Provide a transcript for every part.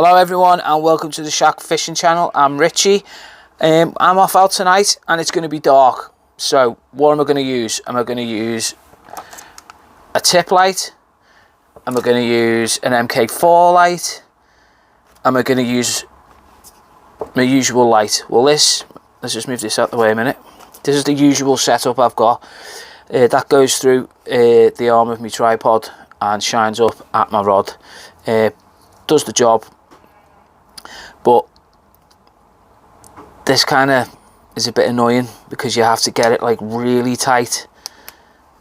Hello everyone and welcome to the Shack Fishing Channel. I'm Richie. I'm off out tonight and it's going to be dark. So what am I going to use? Am I going to use a tip light? Am I going to use an MK4 light? Am I going to use my usual light? Well, let's just move this out the way a minute. This is the usual setup I've got. That goes through the arm of my tripod and shines up at my rod. Does the job. But this kind of is a bit annoying because you have to get it like really tight,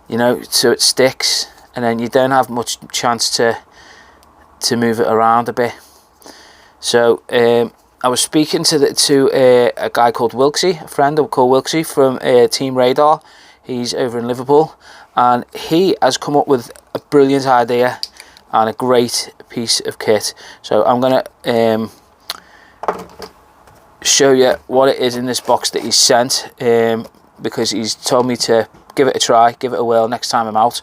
you know, so it sticks, and then you don't have much chance to move it around a bit. So I was speaking to a guy called Wilksey, a friend called Wilksey from Team Radar. He's over in Liverpool, and he has come up with a brilliant idea and a great piece of kit. So I'm gonna show you what it is in this box that he's sent, because he's told me to give it a try, give it a whirl next time I'm out,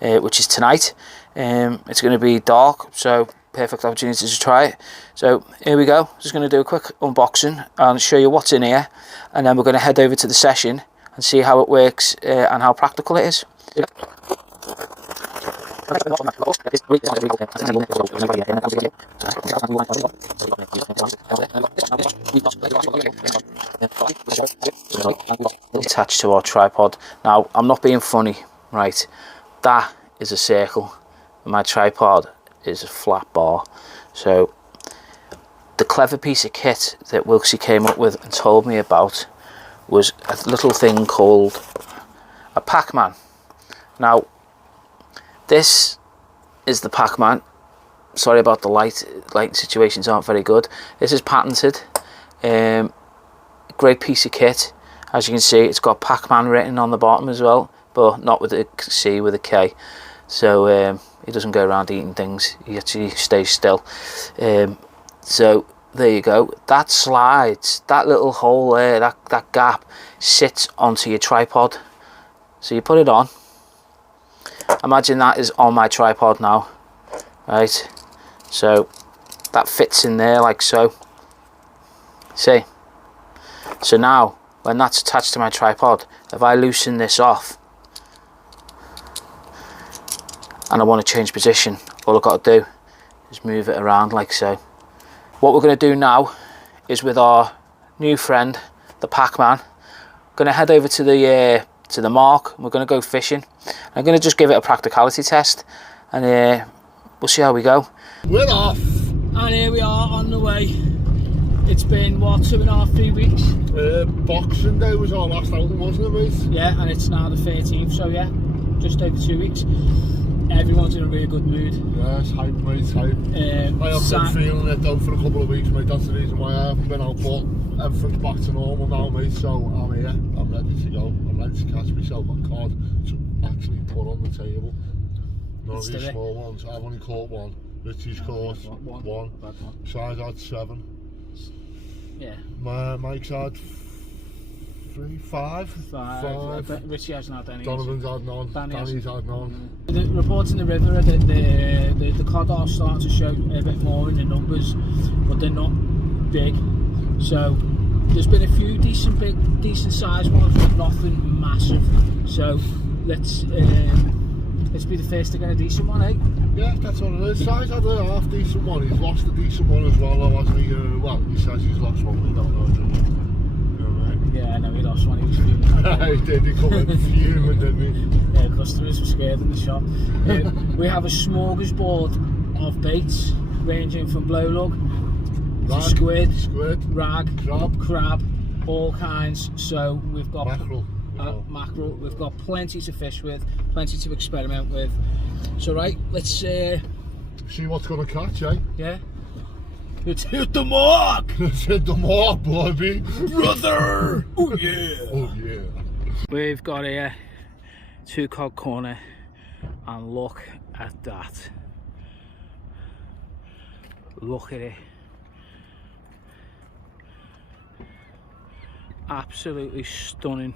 which is tonight. It's going to be dark, so perfect opportunity to try it. So here we go. Just going to do a quick unboxing and show you what's in here, and then we're going to head over to the session and see how it works and how practical it is. Attached to our tripod. Now, I'm not being funny, right? That is a circle. My tripod is a flat bar. So the clever piece of kit that Wilksey came up with and told me about was a little thing called a Pac-Man. Now, this is the Pac-Man. Sorry about the light situations aren't very good. This is patented. Great piece of kit. As you can see, it's got Pac-Man written on the bottom as well, but not with a C, with a K. So he doesn't go around eating things. He actually stays still. So there you go. That slides. That little hole there, that gap, sits onto your tripod. So you put it on. Imagine that is on my tripod now, right? So that fits in there like so. See? So now, when that's attached to my tripod, if I loosen this off and I want to change position, all I've got to do is move it around like so. What we're going to do now is, with our new friend, the Pac-Man, going to head over to the mark. We're going to go fishing. I'm going to just give it a practicality test, and we'll see how we go. We're off, and here we are on the way. It's been what, 2.5, 3 weeks? Boxing Day was our last outing, wasn't it, mate? Yeah, and it's now the 13th, so yeah, just over 2 weeks. Everyone's in a really good mood. Yeah, it's hype, mate, it's hype. I have been feeling it though for a couple of weeks, mate. That's the reason why I haven't been out, but everything's back to normal now, mate. So I'm here, I'm ready to go. I'm ready to catch myself a cod to actually put on the table. None of these small ones. I've only caught one. Richie's caught one. Size had 7. Yeah. Mike's had 3, 5. Richie hasn't had any. Donovan's had none. Danny's had none. The reports in the river are that the cod are starting to show a bit more in the numbers, but they're not big. So there's been a few decent sized ones, but nothing massive. So let's be the first to get a decent one, eh? Yeah, that's what it is. Size had a half decent one. He's lost a decent one as well, though, hasn't he? Well, he says he's lost one, we don't know, do we? You know what I mean? Yeah, I know he lost one. He was fuming. He did. He come in fuming, didn't he? Yeah, customers were scared in the shop. We have a smorgasbord of baits, ranging from blow lug, squid, rag, crab, all kinds. So we've got mackerel. We've got plenty to fish with, plenty to experiment with. So right, let's see what's gonna catch, eh? Yeah. Let's hit the mark! Let's hit the mark, baby! Brother! Oh yeah! Oh yeah! We've got here 2 Cod Corner, and look at that. Look at it. Absolutely stunning.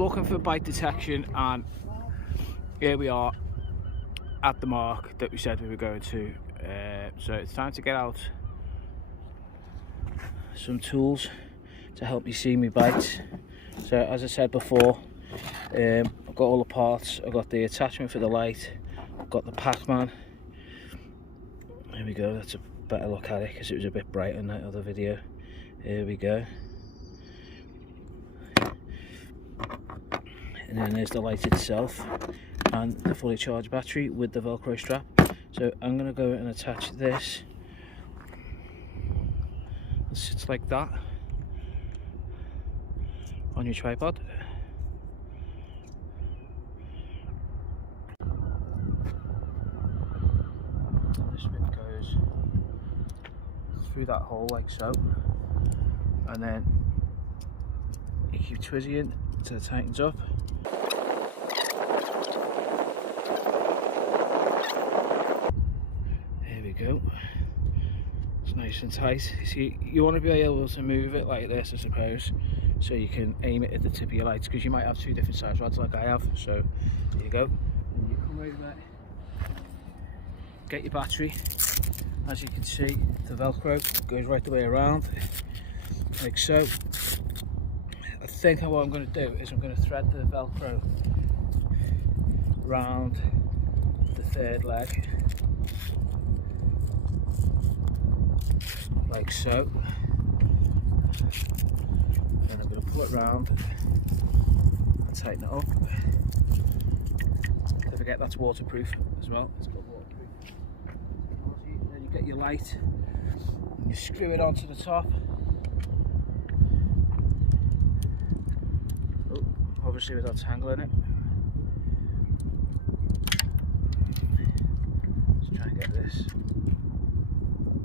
looking for bite detection, and here we are at the mark that we said we were going to. So it's time to get out some tools to help you see me bites. So as I said before, I've got all the parts. I've got the attachment for the light, I've got the Pac-Man. There we go, that's a better look at it because it was a bit bright in that other video. Here we go. And then there's the light itself and the fully charged battery with the Velcro strap. So I'm going to go and attach this. It sits like that on your tripod. This bit goes through that hole like so, and then you keep twizzling until it tightens up. There we go. It's nice and tight. See, you want to be able to move it like this, I suppose, so you can aim it at the tip of your lights, because you might have two different size rods like I have. So there you go. And you come over, get your battery. As you can see, the Velcro goes right the way around, like so. I think what I'm going to do is I'm going to thread the Velcro round the third leg, like so. Then I'm going to pull it round and tighten it up. Don't forget that's waterproof as well. It's got waterproof. Then you get your light and you screw it onto the top. Oh, obviously without tangling it. Let's try and get this.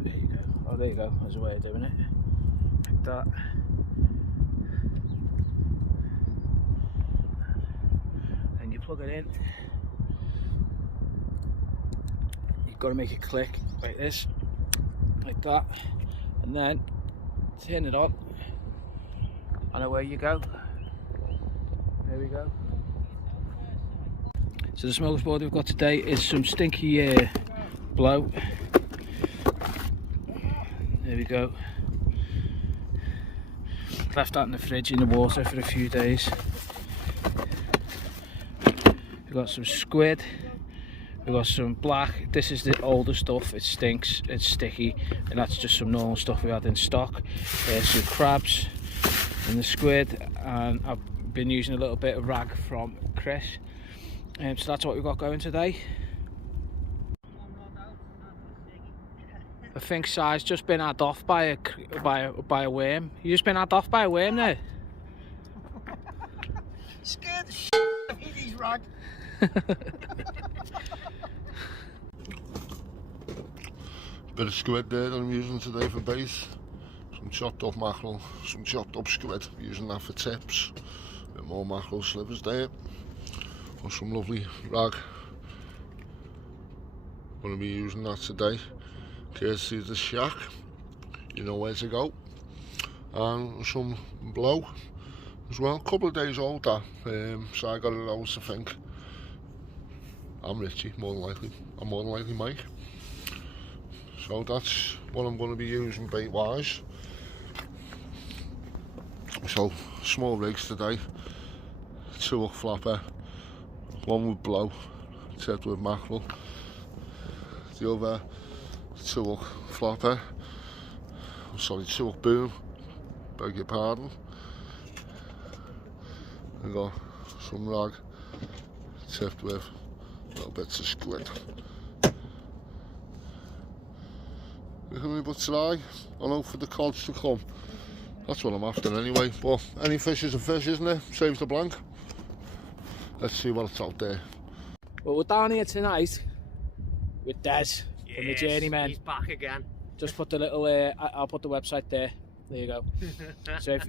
There you go. Oh, there you go. There's a way of doing it. Like that. And you plug it in. You've got to make it click like this, like that, and then turn it on, and away you go. There we go. So the smokesboard we've got today is some stinky blow. There we go. Left that in the fridge in the water for a few days. We've got some squid. We've got some black. This is the older stuff. It stinks, it's sticky, and that's just some normal stuff we had in stock. Some crabs and the squid, and I've been using a little bit of rag from Chris. So that's what we've got going today. I think Si's just been had off by a worm. You just been had off by a worm there. Scared the shit out of me, these rag. Bit of squid there that I'm using today for base. Some chopped up mackerel, some chopped up squid, using that for tips. A bit more mackerel slivers there. Or some lovely rag. Gonna be using that today. Courtesy of the shack. You know where to go. And some blow as well. A couple of days old that. So I got it out, I think. I'm Richie, more than likely. I'm more than likely Mike. So that's what I'm going to be using bait wise. So small rigs today, 2-hook flapper, one with blow, tipped with mackerel, the other 2-hook flapper, sorry, 2-hook boom, beg your pardon. I got some rag tipped with little bits of squid. But today, I know for the cods to come. That's what I'm after anyway. But any fish is a fish, isn't it? Saves the blank. Let's see what's out there. Well, we're down here tonight with Des from the Journeyman. He's back again. Just put the little, I'll put the website there. There you go. So, if,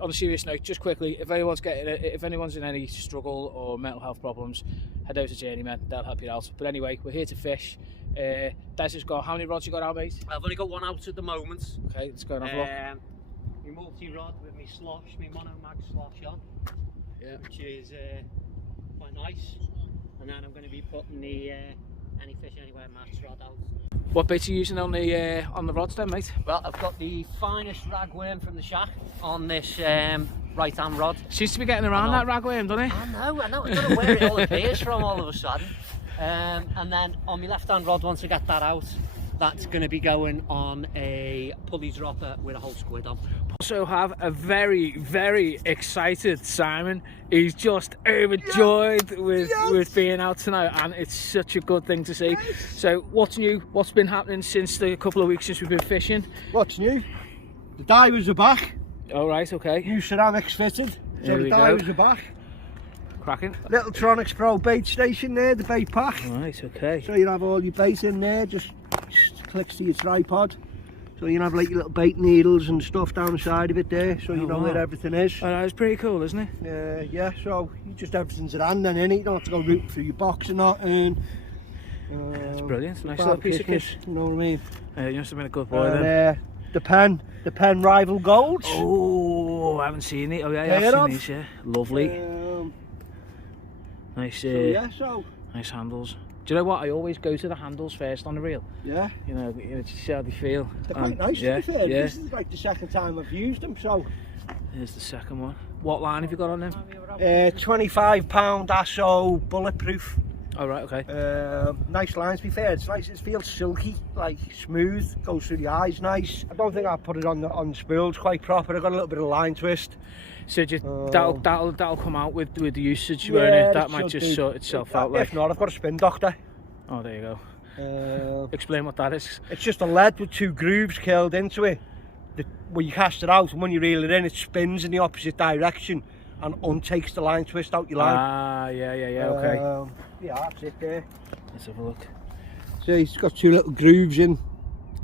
on a serious note, just quickly, if anyone's in any struggle or mental health problems, head over to Journeyman. They'll help you out. But anyway, we're here to fish. Des has got, how many rods you got out, mate? I've only got one out at the moment. Okay, let's go and have a look. My multi-rod with my slosh, my mono mag slosh on. which is quite nice. And then I'm going to be putting the any fish anywhere match rod out. What bait are you using on the rods then, mate? Well, I've got the finest ragworm from the shack on this right-hand rod. Seems to be getting around that ragworm, doesn't it? I know. I don't know where it all appears from all of a sudden. And then on my left-hand rod, once I get that out, that's going to be going on a pulley dropper with a whole squid on. Also have a very, very excited Simon. He's just overjoyed with being out tonight, and it's such a good thing to see. So what's new? What's been happening since the couple of weeks since we've been fishing? What's new? The divers are back. All right, okay. New ceramics fitted. There So the divers are back. Cracking. Little Tronics Pro bait station there, the bait pack. Right, okay. So you have all your bait in there, just clicks to your tripod. So you have like your little bait needles and stuff down the side of it there, so you know where everything is. Oh, that's pretty cool, isn't it? Yeah, so you just everything's at hand then, innit? You don't have to go rooting through your box and that. And it's brilliant. Nice little piece of kit. You know what I mean? You must have been a good boy then. The pen rival golds. Oh, I haven't seen it. Oh yeah, I've seen these. Yeah, lovely. Nice. Nice handles. Do you know what? I always go to the handles first on the reel. Yeah. You know, to see how they feel. They're quite nice to be fair. This is like the second time I've used them, so. Here's the second one. What line have you got on them? 25-pound ASO bulletproof. Oh right, okay. Nice lines to be fair. It's nice. It feels silky, like smooth. Goes through the eyes nice. I don't think I put it on the spools quite proper. I got a little bit of line twist. So that'll come out with the usage, won't it? That might just sort itself out. If not, I've got a spin doctor. Oh, there you go. Explain what that is. It's just a lead with 2 grooves curled into it. When you cast it out and when you reel it in, it spins in the opposite direction and untakes the line twist out your line. Ah, yeah, okay. Yeah, that's it there. Let's have a look. See, it's got 2 little grooves in.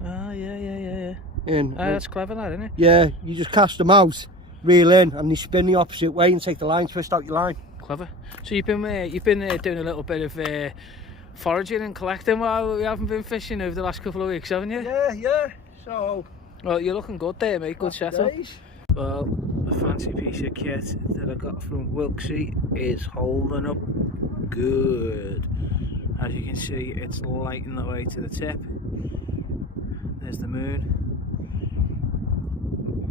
Ah, yeah. In. That's clever, that, isn't it? Yeah, you just cast them out, reel in, and they spin the opposite way and take the line twist out your line. Clever. So you've been doing a little bit of foraging and collecting while we haven't been fishing over the last couple of weeks, haven't you? Yeah. So. Well, you're looking good there, mate. Good setup. Days. Well, a fancy piece of kit that I got from Wilksey is holding up good. As you can see, it's lighting the way to the tip. There's the moon.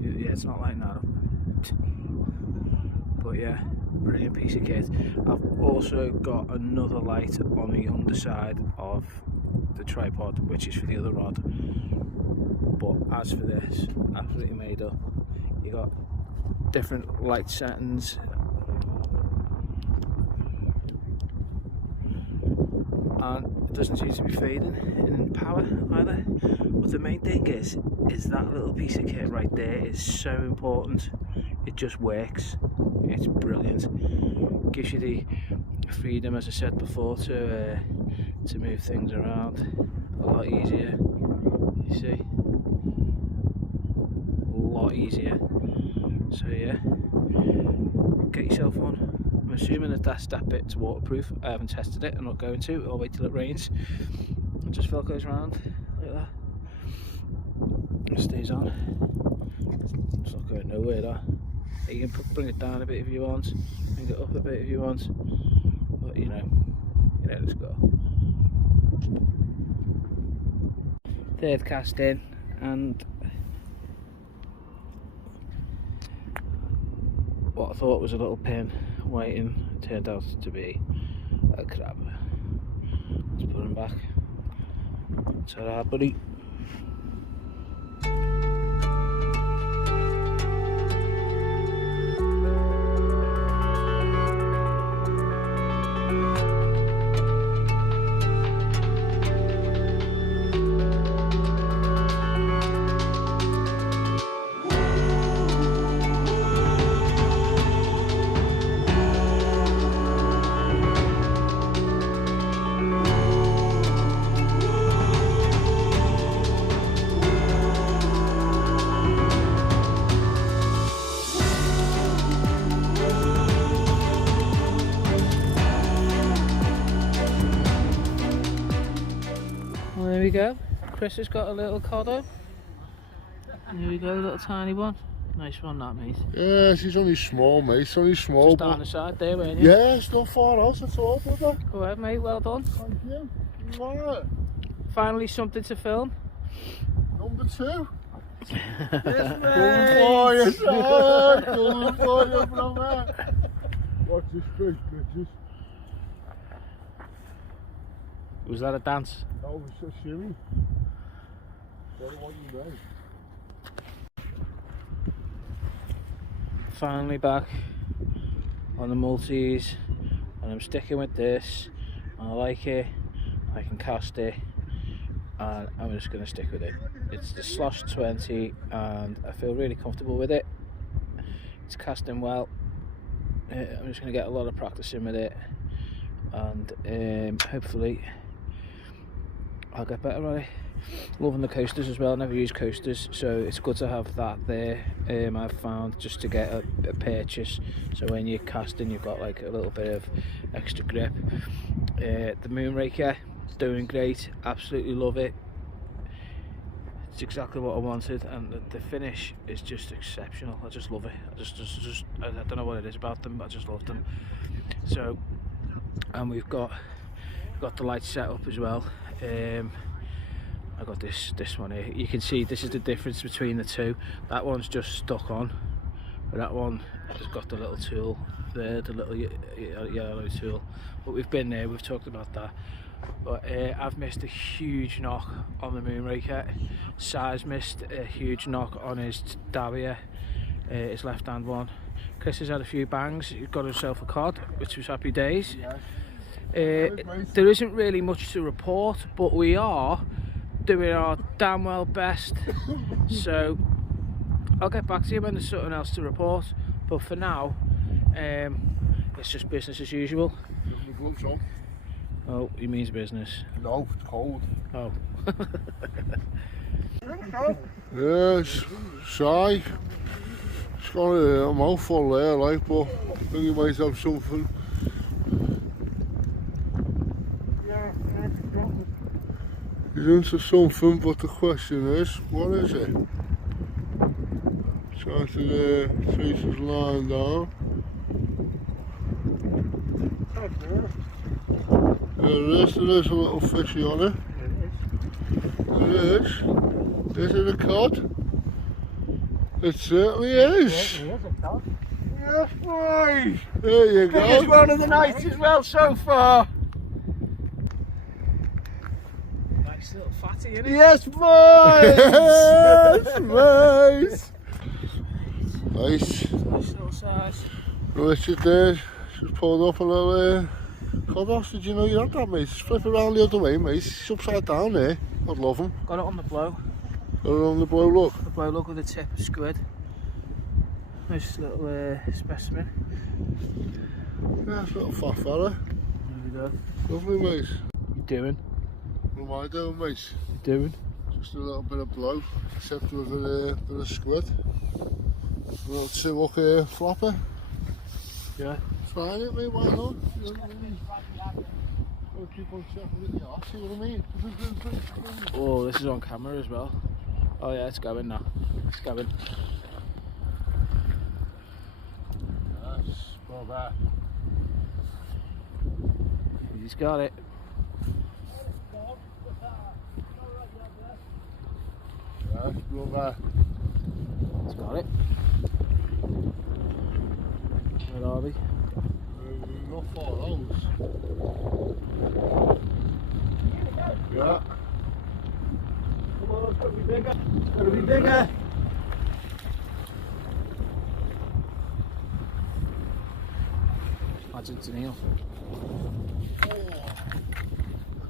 Yeah, it's not lighting that up. But yeah, brilliant piece of kit. I've also got another light on the underside of the tripod, which is for the other rod. But as for this, absolutely made up. You got different light settings. And it doesn't seem to be fading in power either. But the main thing is that little piece of kit right there is so important. It just works. It's brilliant. Gives you the freedom, as I said before, to move things around a lot easier. You see, a lot easier. So yeah, get yourself one. I'm assuming that bit's waterproof. I haven't tested it. I'm not going to. I'll wait till it rains. It just velcros around like that. It stays on. It's not going nowhere. That. You can bring it down a bit if you want. Bring it up a bit if you want. But you know, let's go. Third cast in, and what I thought was a little pin waiting turned out to be a crab. Let's put him back. Ta-ra, buddy. There we go. Chris has got a little coddo. There we go, a little tiny one. Nice one, that, mate. Yeah, she's only small, mate. It's only small. Just down the side there, weren't you? Yeah, it's not far out at all, brother. Go ahead, mate. Well done. Thank you. Mwah. Finally, something to film. Number 2. Yes, Good boy, son. Good boy, brother. Watch this space, bitches. Was that a dance? That was so shimmy. What do you know? Finally back on the multis, and I'm sticking with this. I like it. I can cast it, and I'm just going to stick with it. It's the Slosh 20, and I feel really comfortable with it. It's casting well. I'm just going to get a lot of practice in with it, and hopefully I'll get better at it. Loving the coasters as well. I never use coasters, so it's good to have that there. I've found just to get a purchase, so when you're casting you've got like a little bit of extra grip. The Moonraker, doing great, absolutely love it. It's exactly what I wanted, and the finish is just exceptional. I just love it. I don't know what it is about them, but I just love them. So, and we've got the lights set up as well. I got this one here. You can see this is the difference between the two. That one's just stuck on, but that one has got the little tool there, the little yellow tool. But we've been there, we've talked about that. But I've missed a huge knock on the Moonraker. Si's missed a huge knock on his Dabia, his left hand one. Chris has had a few bangs. He's got himself a cod, which was happy days. There isn't really much to report, but we are doing our damn well best. So I'll get back to you when there's something else to report, but for now it's just business as usual. Oh, he means business. No, it's cold. Oh. Yes, shy. It's got a mouthful there, like, but I think you might have something. He's into something, but the question is, what is it? Trying to trace his line down. There is a little fishy on it. It is. Is it a cod? It certainly is. It is a cod. Yes, boy. There you go. Biggest one of the night as well so far. Nice little fatty, isn't it? Yes, boys. Yes, boys. Nice. Nice little size. Richard there, just pulled up a little cod off. Did you know you had that, mate? Just flip around the other way, mate. It's upside down there. I'd love him. Got it on the blow. Got it on the blow, look. The blow, look with the tip of squid. Nice little specimen. Nice little fat fella. There we go. Lovely, mate. You doing? What am I doing, mate? You doing? Just a little bit of blow, except with a bit of squid. A little 2-hook flopper. Yeah. Trying it, mate, why not? You know what I mean? I'll keep on checking with the arse, see what I mean? Oh, this is on camera as well. Oh yeah, it's going now. It's going. Yes, brother. He's got it. Yes, brother. He's got it. Where are we? Not far out. Yeah. Come on, it's got to be bigger. It's got to be bigger. Imagine it's Neil.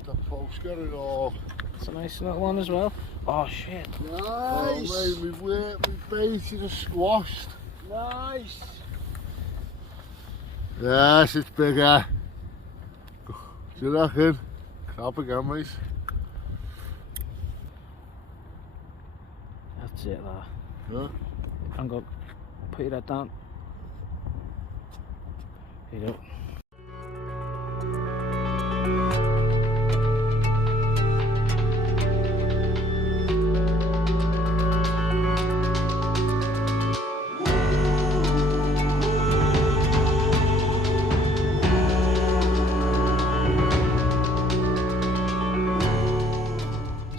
The post, get it all. It's a nice little one as well. Oh shit. Nice. Oh, mate, we've baited and squashed. Nice. Yes, it's bigger. Do you reckon? Crap again, mate. That's it, that. Yeah. Hang on. Put your head down. Here you go.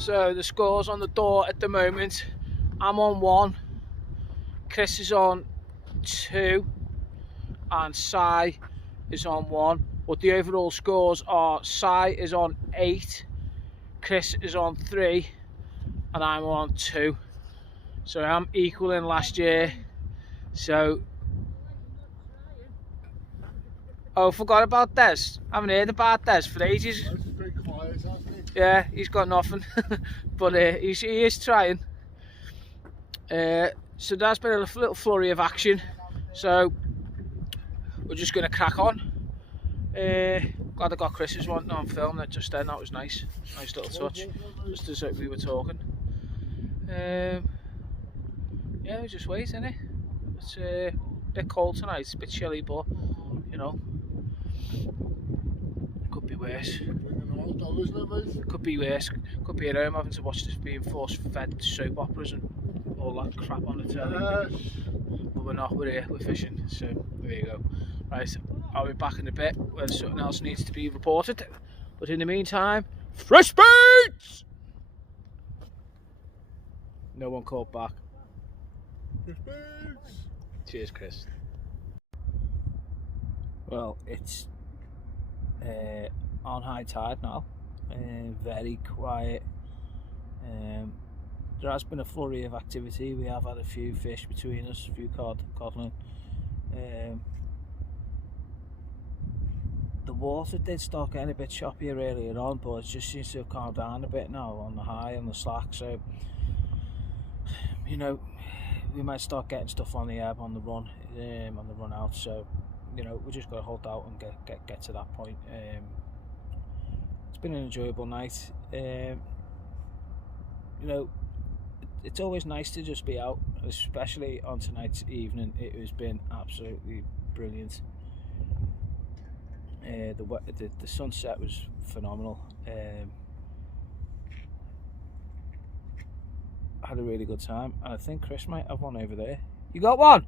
So the scores on the door at the moment, I'm on 1, Chris is on 2 and Si is on 1, but the overall scores are Si is on 8, Chris is on 3 and I'm on 2. So I'm equaling last year. So, oh, forgot about Des. I haven't heard about Des for ages. Yeah, he's got nothing, but he is trying. So there's been a little flurry of action. So we're just going to crack on. Glad I got Chris's one on film that just then. That was nice. Nice little touch. Just as we were talking. Yeah, we just wait, innit? It's a bit cold tonight. It's a bit chilly, but you know, could be worse. Could be worse. Could be at home having to watch this being force-fed soap operas and all that crap on the telly. But we're not. We're here. We're fishing. So there you go. Right, I'll be back in a bit when something else needs to be reported. But in the meantime, fresh baits! No one called back. Fresh baits! Cheers, Chris. Well, it's on high tide now. Very quiet. There has been a flurry of activity. We have had a few fish between us, a few codling. The water did start getting a bit choppier earlier on, but it just seems to have calmed down a bit now on the high and the slack. So, you know, we might start getting stuff on the ebb, on the run out. So, you know, we just got to hold out and get to that point. It's been an enjoyable night. You know, it's always nice to just be out, especially on tonight's evening. It has been absolutely brilliant. The sunset was phenomenal. I had a really good time, and I think Chris might have one over there. You got one?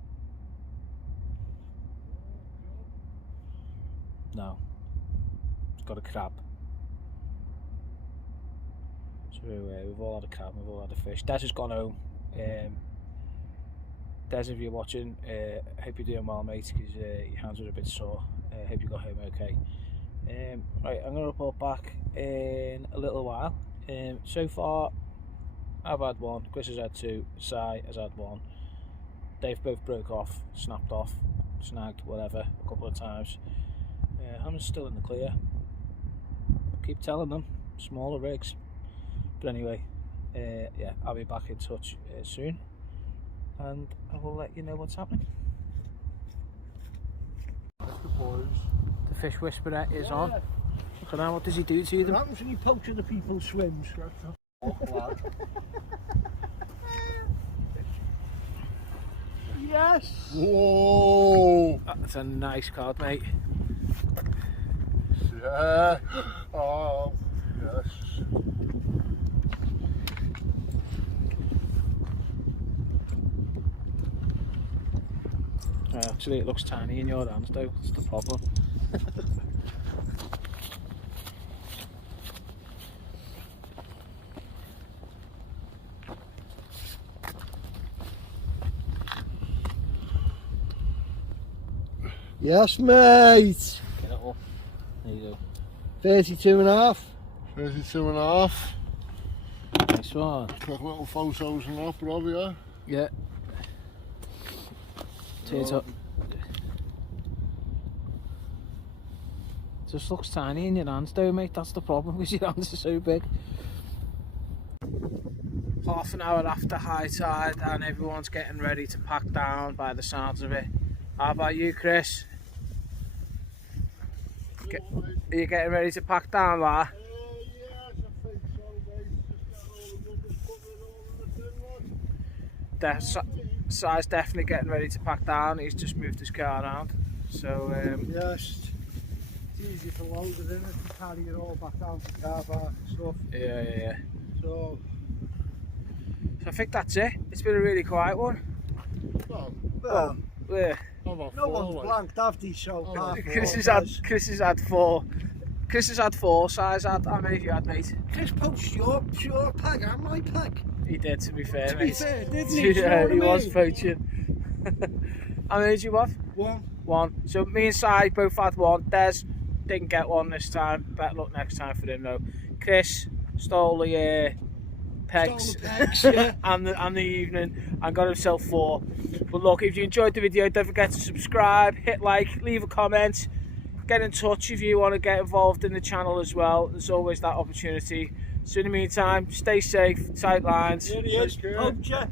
No, it's got a crab. So we've all had a crab, we've all had a fish. Des has gone home. Des, if you're watching, hope you're doing well, mate, because your hands are a bit sore. Hope you got home okay. Right, I'm going to report back in a little while. So far, I've had one, Chris has had 2, Si has had 1. They've both broke off, snapped off, snagged, whatever, a couple of times. I'm still in the clear. Keep telling them, smaller rigs. But anyway, yeah, I'll be back in touch soon, and I will let you know what's happening. The fish whisperer is on. Look at that, what does he do to them? What happens when you poach other people's swims? Yes! Whoa! That's a nice cod, mate. Yeah! Oh, yes. Actually, it looks tiny in your hands, though. That's the problem. Yes, mate. Get it up. There you go. 32 and a half. 32 and a half. Nice one. Got little photos and that, Rob, yeah? Yeah. Up. Just looks tiny in your hands though, mate. That's the problem, because your hands are so big. Half an hour after high tide and everyone's getting ready to pack down by the sounds of it. How about you, Chris? Are you getting ready to pack down, lad? Yes, I think so, mate. Just got all the Si's definitely getting ready to pack down. He's just moved his car around. So, yes. It's easy for loaders, isn't it? To carry it all back down to the car park and stuff. Yeah. So I think that's it. It's been a really quiet one. well, Yeah. no one's blanked, have they, so far? Chris has had 4 Chris has had 4 size. How many have you had, mate? Chris poached your peg and my peg. He did, to be fair, To mate. be fair, didn't he? Yeah, he was poaching. How many did you have? 1. 1. So me and Si both had 1. Des didn't get 1 this time. Better luck next time for him though. Chris stole the pegs, Yeah. and the evening and got himself 4. But look, if you enjoyed the video, don't forget to subscribe, hit like, leave a comment, get in touch if you want to get involved in the channel as well. There's always that opportunity. So in the meantime, stay safe, tight lines. Here he is, poacher.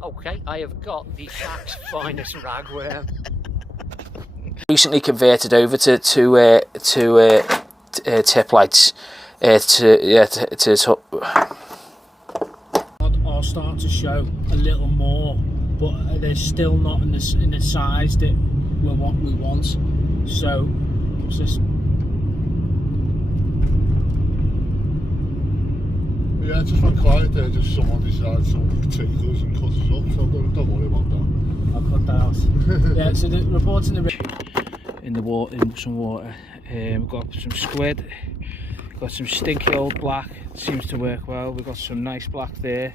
Okay, I have got the Sack's finest ragworm. Recently converted over to tip lights. Are starting to show a little more, but they're still not in the size that we want. So what's this? Yeah, just went quiet there, just someone decided some particulars and cut us up, so don't worry about that. I'll cut that out. Yeah, so the reports in the water, in some water. We've got some squid, got some stinky old black, seems to work well. We've got some nice black there.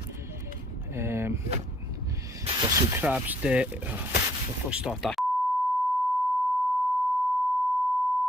Got some crabs there. Before I start that.